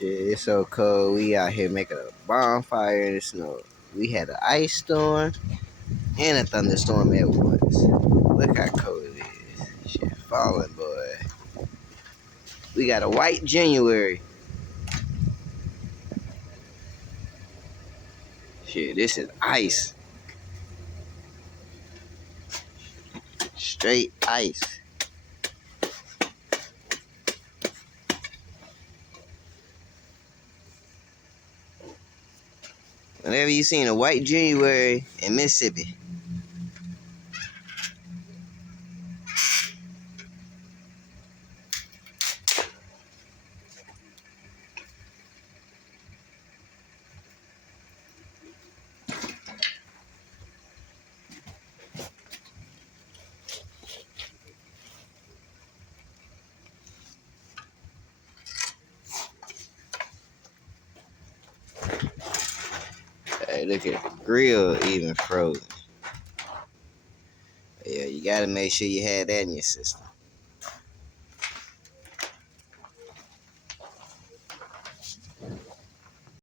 Shit, it's so cold. We out here making a bonfire in the snow. We had an ice storm and a thunderstorm at once. Look how cold it is. Shit, falling, boy. We got a white January. Shit, this is ice. Straight ice. Whenever you seen a white January in Mississippi. Hey, look at the grill even frozen. Yeah, you gotta make sure you have that in your system.